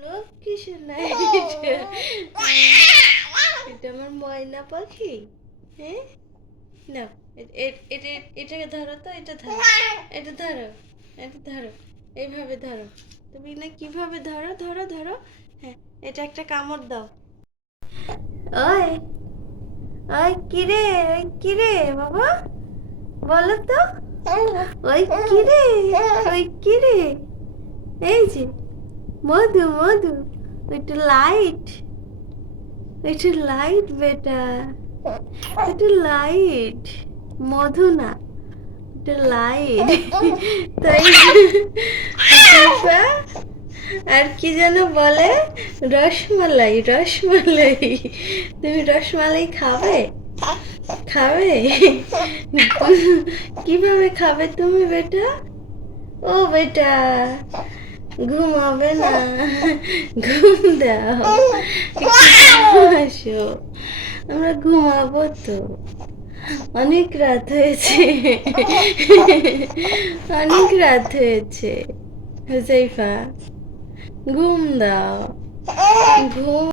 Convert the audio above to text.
লক্ষ্মী সোনা এটা আমার ময়না পাখি। হ্যাঁ না, এটাকে ধরো তো, এটা ধরো, এটা ধরো, এটা ধরো, এইভাবে ধরো। তুমি না কিভাবে ধরো, ধরো ধরো। হ্যাঁ, এটা একটা কামড় দাও। ওই ওই কিরে, ওই কিরে বাবা, বলো তো, ওই কিরে, ওই কিরে, এই যে মধু মধু, একটু লাইট, একটু লাইট বেটা, একটু লাইট, মধু না, একটু লাইট। তাই শরীফা, আর কি যেন বলে, রসমালাই, রসমালাই। তুমি রসমালাই খাবে, খাবে? কিভাবে খাবে তুমি বেটা? ও বেটা, ঘুমাবে না, ঘুম দাও, একটু আসো, আমরা ঘুমাবো তো, অনেক রাত হয়েছে, অনেক রাত হয়েছে। হুজাইফা, ঘুম দাও, ঘুম।